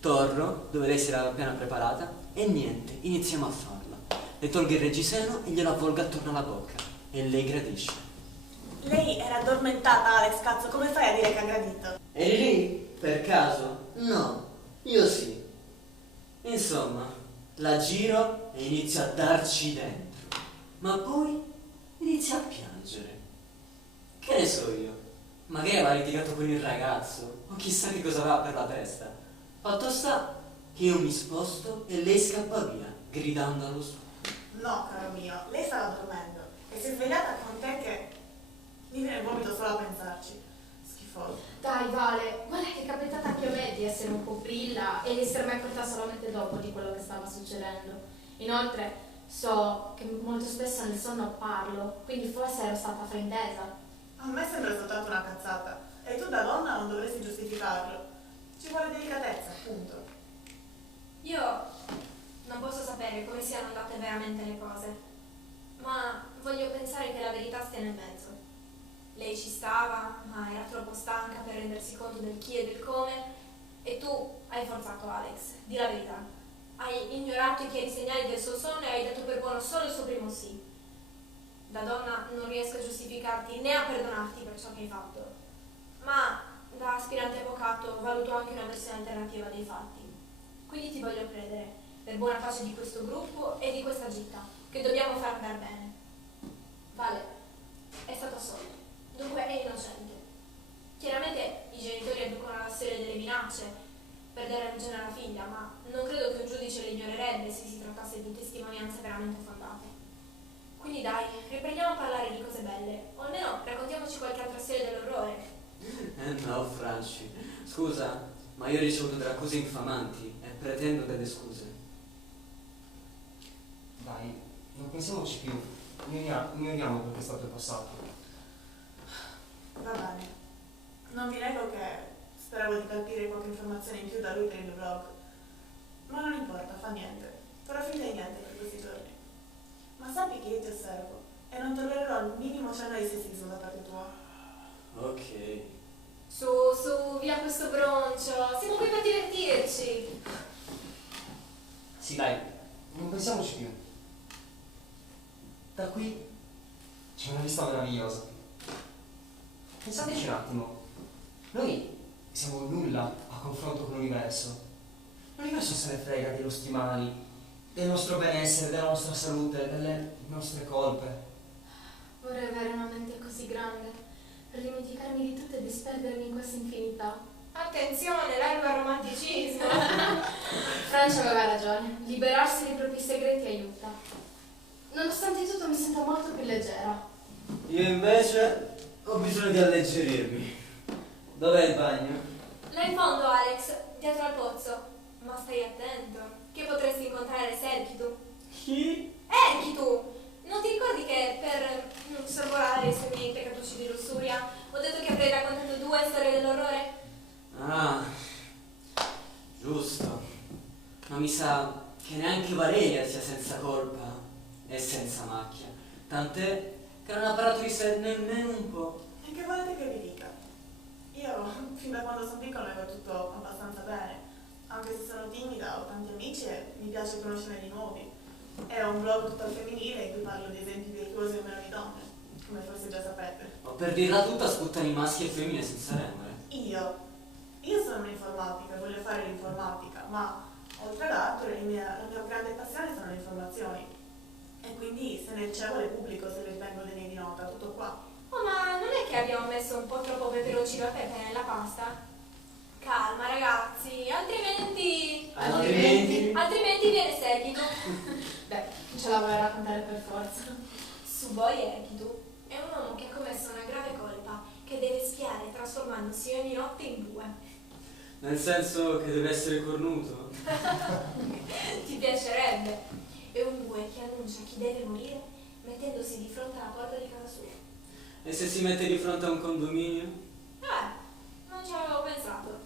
torno dove lei si era appena preparata e niente, iniziamo a farla. Le tolgo il reggiseno e glielo avvolgo attorno alla bocca e lei gradisce. Lei era addormentata, Alex, cazzo, come fai a dire che ha gradito? Eri lì? Per caso? No, io sì. Insomma, la giro e inizio a darci dentro, ma poi inizia a piangere. Che ne so io? Magari aveva litigato con il ragazzo, o chissà che cosa aveva per la testa. Fatto sta che io mi sposto e lei scappa via, gridando allo suo. No, caro mio, lei stava dormendo e si è svegliata con te che mi viene il vomito solo a pensarci. Schifoso. Dai, Vale, guarda che è capitata anche a me di essere un po' brilla e di essermi accorta solamente dopo di quello che stava succedendo. Inoltre, so che molto spesso nel sonno parlo, quindi forse ero stata fraintesa. A me sembra soltanto una cazzata e tu da donna non dovresti giustificarlo. Ci vuole delicatezza, appunto. Io non posso sapere come siano andate veramente le cose, ma voglio pensare che la verità stia nel mezzo. Lei ci stava, ma era troppo stanca per rendersi conto del chi e del come, e tu hai forzato Alex, di la verità. Hai ignorato i chiari segnali del suo sonno e hai dato per buono solo il suo primo sì. Da donna non riesco a giustificarti né a perdonarti per ciò che hai fatto, ma da aspirante avvocato valuto anche una versione alternativa dei fatti. Quindi ti voglio credere, per buona pace di questo gruppo e di questa città, che dobbiamo far andare bene. Vale, è stato assolto, dunque è innocente. Chiaramente i genitori adducono la storia delle minacce per dare ragione alla figlia, ma non credo che un giudice le ignorerebbe se si trattasse di testimonianze veramente fondate. Quindi dai, riprendiamo a parlare di cose belle, o almeno raccontiamoci qualche altra storia dell'orrore. No, Franci, scusa, ma io ho ricevuto delle accuse infamanti e pretendo delle scuse. Dai, non pensiamoci più. Ignoriamo quel che è stato passato. Va bene. Non vi nego che speravo di capire qualche informazione in più da lui per il blog. Ma non importa, fa niente. Farò finta di niente per questi giorni. Ma sappi che io ti osservo e non tollererò il minimo cenno di sessismo da parte tua. Ok. Su, via questo broncio, siamo qui per divertirci. Sì, dai, non pensiamoci più. Da qui C'è una vista meravigliosa. Pensateci un attimo. Noi siamo nulla a confronto con l'universo. L'universo se ne frega dello stimali, del nostro benessere, della nostra salute, delle nostre colpe. Vorrei avere una mente così grande per dimenticarmi di tutto e disperdermi in questa infinità. Attenzione, largo al romanticismo. Francia aveva ragione, liberarsi dei propri segreti aiuta. Nonostante tutto mi sento molto più leggera. io invece ho bisogno di alleggerirmi. Dov'è il bagno? Là in fondo, Alex, dietro al pozzo. Ma stai attento, che potresti incontrare Serchitu. Chi? Erchitu! Non ti ricordi che per non sorvolare sui miei peccatucci di lussuria ho detto che avrei raccontato 2 storie dell'orrore? Ah, giusto. Ma mi sa che neanche Valeria sia senza colpa e senza macchia. Tant'è che non ha parlato di sé nemmeno un po'. E che volete che vi dica? Io, fin da quando sono piccola, avevo tutto abbastanza bene. Anche se sono timida, ho tanti amici e mi piace conoscere di nuovi. È un blog tutto al femminile in cui parlo di esempi virtuosi o meno di donne, come forse già sapete. Ma per dirla tutta sputtani maschi e femmine senza remore. Io sono un'informatica, voglio fare l'informatica, ma oltre all'altro la mia grande passione sono le informazioni. E quindi se ne ricevo le pubblico se le ritengo degne di nota, tutto qua. Oh, ma non è che abbiamo messo un po' troppo peperoncino e pepe nella pasta? Calma ragazzi, altrimenti viene Serchitu. Beh, ce la vuoi raccontare per forza. Suboi Erchitu è un uomo che ha commesso una grave colpa che deve spiare trasformandosi ogni notte in 2. Nel senso che deve essere cornuto. Ti piacerebbe? È un bue che annuncia chi deve morire mettendosi di fronte alla porta di casa sua. E se si mette di fronte a un condominio? Non ci avevo pensato.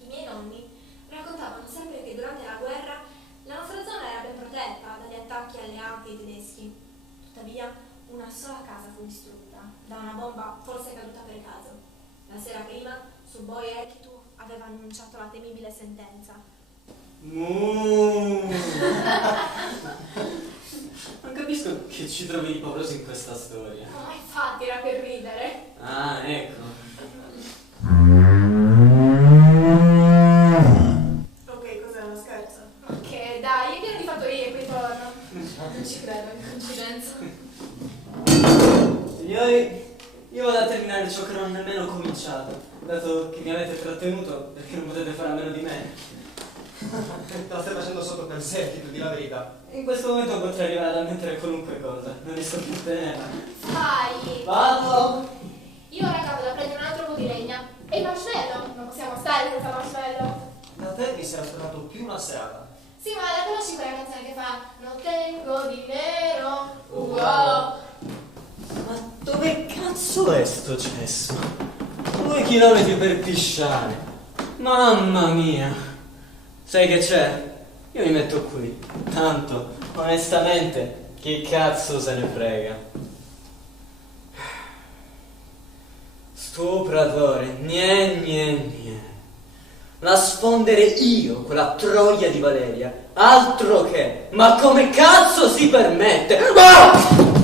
I miei nonni raccontavano sempre che durante la guerra la nostra zona era ben protetta dagli attacchi alleati e tedeschi. Tuttavia, una sola casa fu distrutta da una bomba forse caduta per caso. La sera prima, su Boi Ekitu aveva annunciato la temibile sentenza. Non capisco che ci trovi di pauroso in questa storia. Ma infatti era per ridere. Ah, ecco. Ok, cos'è uno scherzo? Ok, dai, è pieno di fattorie qui intorno. Non ci credo, in coincidenza. Signori, io vado a terminare ciò che non ho nemmeno cominciato, dato che mi avete trattenuto perché non potete fare a meno di me. Te la stai facendo sotto per sé, ti di la verità. In questo momento potrei arrivare ad ammettere qualunque cosa, non riesco più a tenere. Vai! Vado! Io ora capo da prendere un altro po' di legna. E il marshmallow? Non possiamo stare senza marshmallow. Da te mi sei aspettato più una serata. Sì, ma la conosci quella canzone che fa non tengo dinero, wow. Ma dove cazzo è sto cesso? 2 chilometri per pisciare. Mamma mia! Sai che c'è? Io mi metto qui. Tanto, onestamente, chi cazzo se ne frega? Stupratore, nie. La sfondere io, quella troia di Valeria. Altro che! Ma come cazzo si permette? Ah!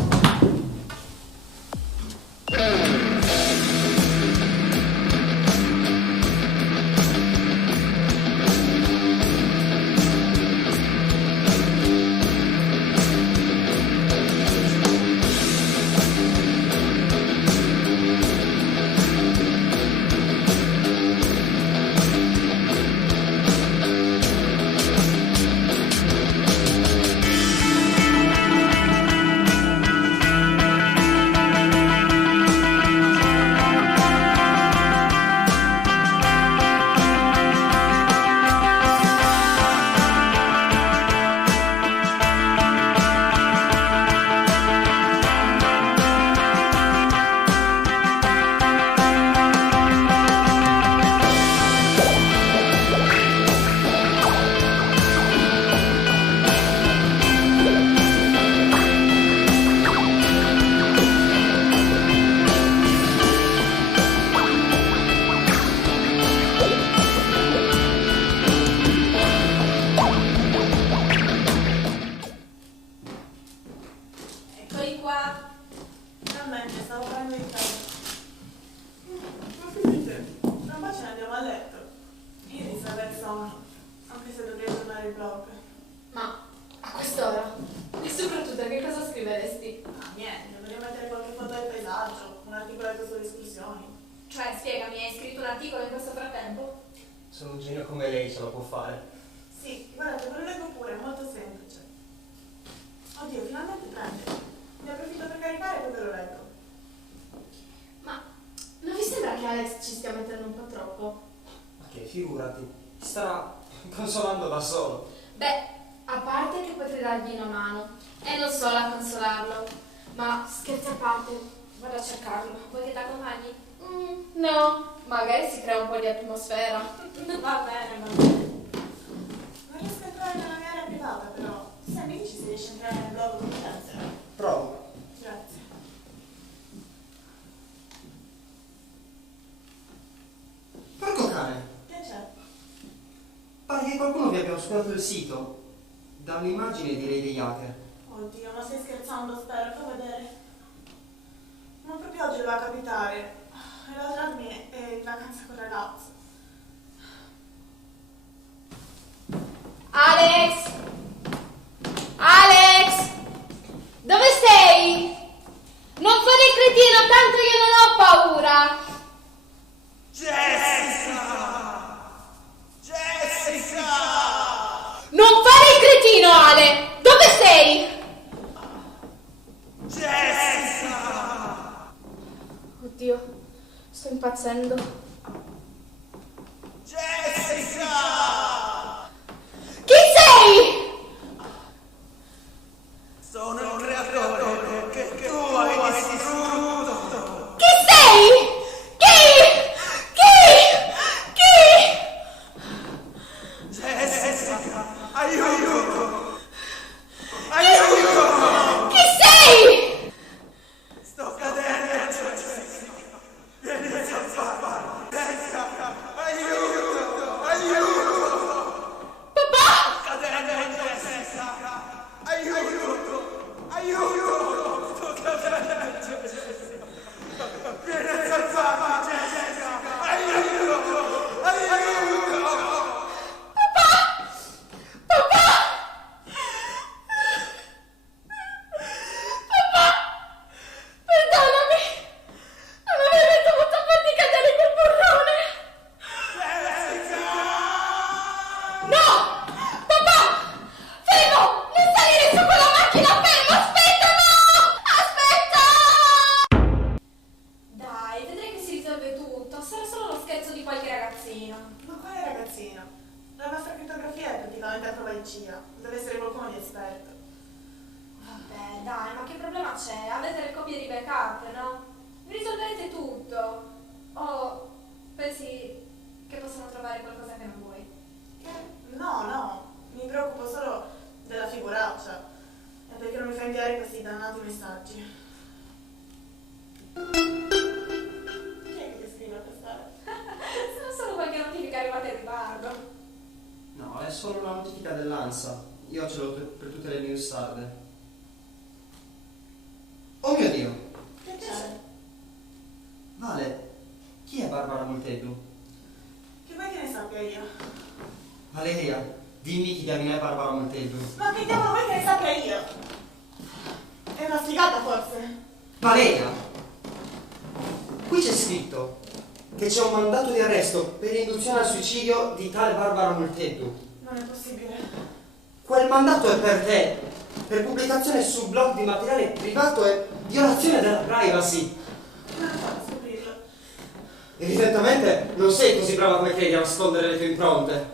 Cioè, spiegami, hai scritto un articolo in questo frattempo? Solo un genio come lei ce la può fare. Sì, guardate, ve lo leggo pure, è molto semplice. Oddio, finalmente prende. Ne approfitto per caricare e poi ve lo leggo. Ma non vi sembra che Alex ci stia mettendo un po' troppo? Ma che, figurati, ti starà consolando da solo. Beh, a parte che potrei dargli una mano e non solo a consolarlo, ma scherzi a parte, vado a cercarlo. Vuoi che ti accompagni? No, magari si crea un po' di atmosfera. Va bene, va bene. Non riesco a entrare nella mia area privata, però. Se mi dici se riesci a entrare nel blog come pensi? Provo. Grazie. Porco cane, Che c'è? pare che qualcuno vi abbia oscurato il sito. Da un'immagine direi degli hacker. Oddio, ma stai scherzando, spero, fa vedere. Ma proprio oggi doveva capitare. E l'altro anno è in vacanza con il ragazzo. Alex! Alex! Dove sei? Non fare il cretino, tanto io non ho paura! Jessica! Non fare il cretino, Ale! Dove sei? Jessica! Oddio, sto impazzendo. Aiuto! Aiuto! Chi sei? Sto cadendo! Vieni a salvarmi! Aiuto! Aiuto! Papà! Sto cadendo in testa! Aiuto! Aiuto! Sto cadendo! Vieni a salvarmi, Jessica! Aiuto! Aiuto! Perdonami! Non avrei dovuto farti cadere in quel burrone! No! Papà! Fermo! Non salire su quella macchina! Fermo! Aspetta! No! Aspetta! Dai, vedrai che si risolve tutto. Sarà solo lo scherzo di qualche ragazzino. Ma quale ragazzino? La nostra crittografia è praticamente a prova di CIA. Deve essere qualcuno di esperto. Vabbè, dai, ma che problema c'è? Avete le copie di backup, no? Risolverete tutto. O pensi che possano trovare qualcosa che non vuoi? No, mi preoccupo solo della figuraccia. È perché non mi fa inviare questi dannati messaggi. Chi è che ti scrive a quest'ora? Sono solo qualche notifica arrivata in ritardo. No, è solo una notifica dell'ANSA. Io ce l'ho per tutte le news sarde. Oh mio Dio! Che c'è? Vale, chi è Barbara Molteddu? Che vuoi che ne sappia io? Valeria, dimmi chi diamine è Barbara Molteddu. Ma che diavolo vuoi che ne sappia io? È una sfigata forse? Valeria! Qui c'è scritto che c'è un mandato di arresto per induzione al suicidio di tale Barbara Molteddu. Non è possibile. Quel mandato è per te, per pubblicazione sul blog di materiale privato e violazione della privacy. Come hai fatto a scoprirlo? Evidentemente non sei così brava come credi a nascondere le tue impronte.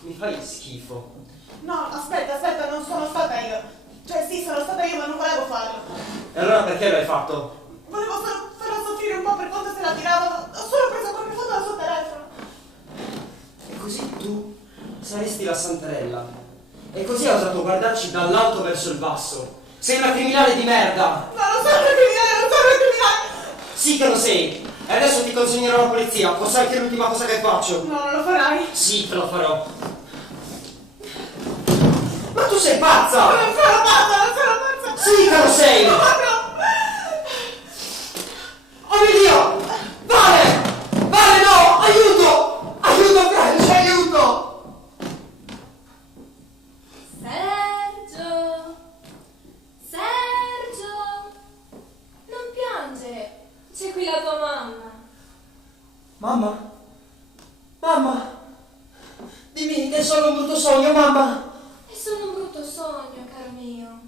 Mi fai schifo. No, aspetta, non sono stata io. Cioè sì, sono stata io, ma non volevo farlo. E allora perché lo hai fatto? Volevo solo farla soffrire un po' per quanto se la tirava. Ho solo preso qualche foto dal suo telefono. E così tu saresti la Santarella. E così hai osato guardarci dall'alto verso il basso. Sei una criminale di merda! No, non sono una criminale, non sono una criminale! Sì che lo sei! E adesso ti consegnerò alla polizia, forse anche l'ultima cosa che faccio. No, non lo farai. Sì, te lo farò. Ma tu sei pazza! Non sono pazza! Sì che lo sei! No! Oh mio Dio! Vale! Vale, no! Aiuto! Aiuto, Franci, aiuto! Sergio, non piangere, c'è qui la tua mamma. Mamma? Mamma? Dimmi che è solo un brutto sogno, mamma! È solo un brutto sogno, caro mio.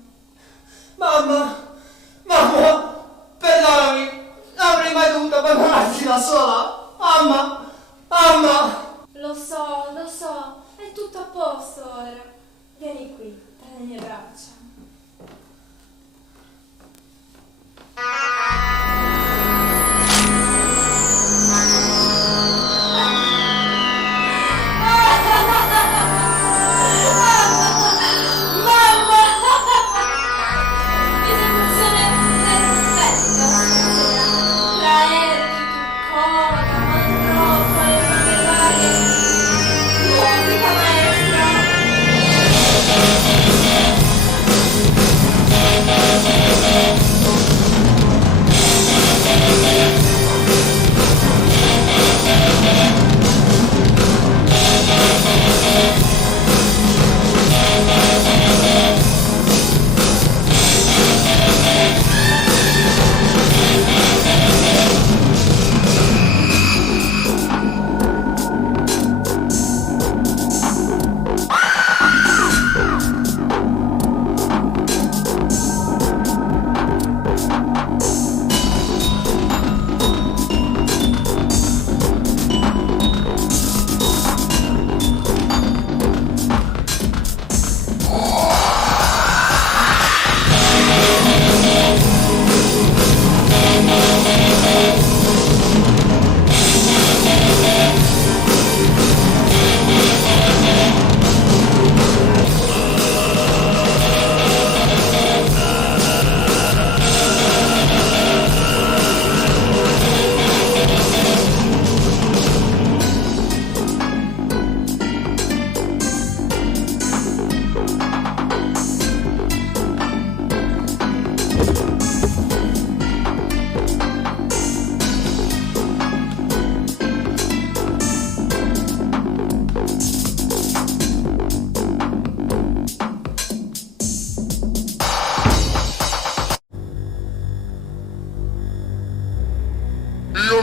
Mamma! Mamma! Perdonami! Non avrei mai dovuto abbandonarti da sola! Mamma! Mamma! Lo so, è tutto a posto ora. Vieni qui, tra le mie braccia.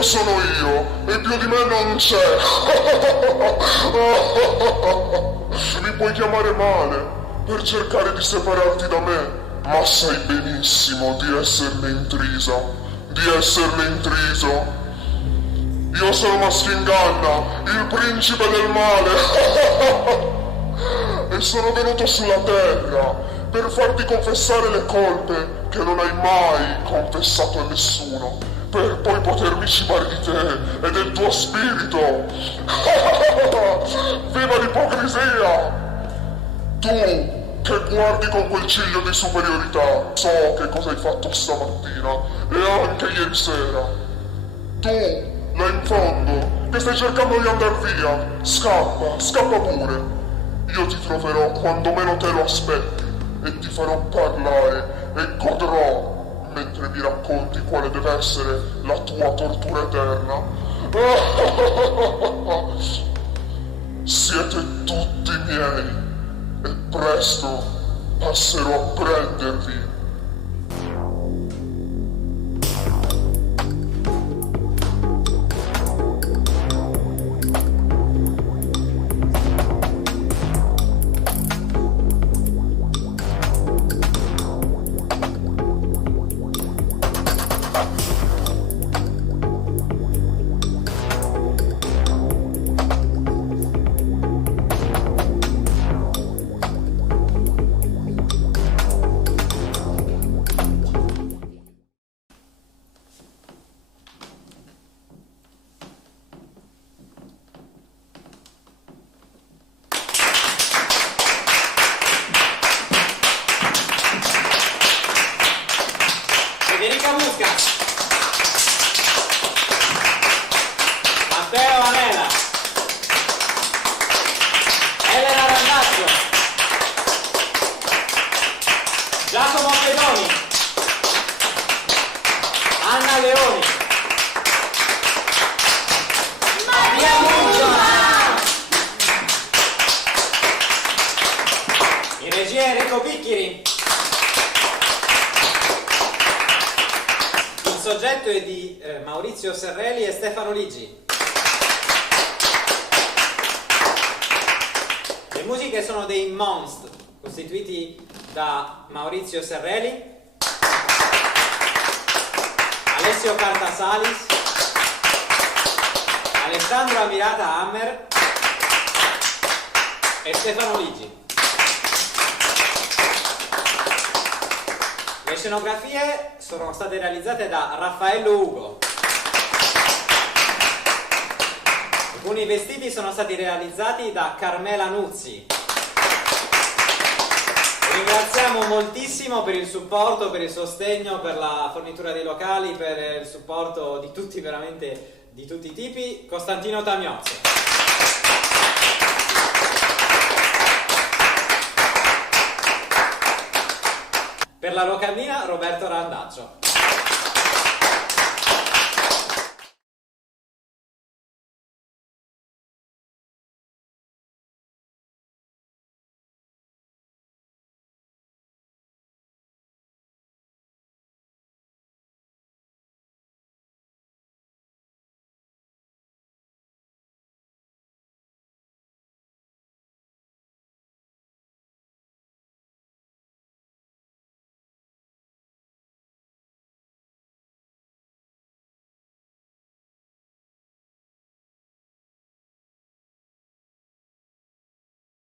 sono io e più di me non c'è. Mi puoi chiamare male per cercare di separarti da me, ma sai benissimo di esserne intrisa, di esserne intriso. Io sono Mastinganna, il principe del male. E sono venuto sulla terra per farti confessare le colpe che non hai mai confessato a nessuno, per poi potermi cibare di te e del tuo spirito. Viva l'ipocrisia! Tu che guardi con quel ciglio di superiorità, so che cosa hai fatto stamattina e anche ieri sera. Tu, là in fondo, che stai cercando di andar via, scappa, scappa pure. Io ti troverò quando meno te lo aspetti e ti farò parlare e godrò mentre mi racconti quale deve essere la tua tortura eterna. Siete tutti miei e presto passerò a prendervi. Federica Musca, Matteo Vanella, Elena Randazzo, Giacomo Pedoni, Anna Leoni, Maria Muccia, in regia Enrico Picchiri. Il soggetto è di Maurizio Serrelli e Stefano Ligi. Le musiche sono dei Monst, costituiti da Maurizio Serrelli, Alessio Cartasalis, Alessandro Amirata Hammer e Stefano Ligi. Le scenografie sono state realizzate da Raffaello Ugo. Alcuni vestiti sono stati realizzati da Carmela Nuzzi. Ringraziamo moltissimo per il supporto, per il sostegno, per la fornitura dei locali, per il supporto di tutti, veramente di tutti i tipi, Costantino Tamiozzi. Per la locandina Roberto Randaccio.